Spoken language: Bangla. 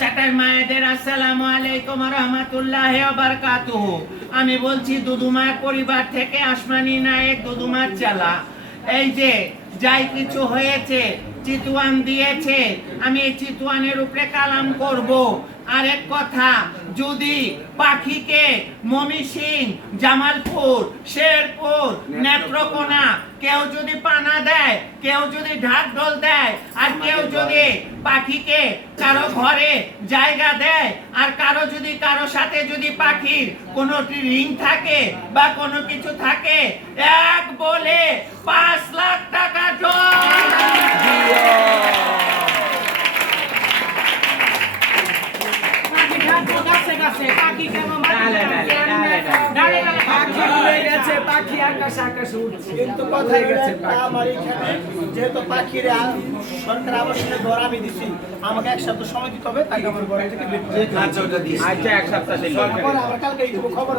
চাটার মায়েদের আসসালামু আলাইকুম ওয়া রাহমাতুল্লাহি ওয়া বারাকাতুহু। আমি বলছি দুদুমার পরিবার থেকে আসমানী নায়েক দুদুমার চালা। এই যে যাই কিছু হয়েছে চিতুয়ান দিয়েছে, আমি এই চিতুয়ানের উপরে কালাম করব। আরেক কথা, যদি পাখিকে মমিসিং, জামালপুর, শেরপুর, নেত্রকোনা কেউ যদি পানা দেয়, কেউ যদি ঢাকঢোল দেয়, আর কেউ যদি পাখিকে কারো ঘরে জায়গা দেয়, আর কারো যদি কারো সাথে যদি পাখির কোনো রিং থাকে বা কোনো কিছু থাকে, এক বলে 5 লাখ টাকা যেহেতু পাখির সরকার আবাসনের ঘর আমি দিচ্ছি, আমাকে এক সপ্তাহ সময় দিতে হবে, তাকে আমার ঘর থেকে আচ্ছা এক সপ্তাহ আমার কালকে খবর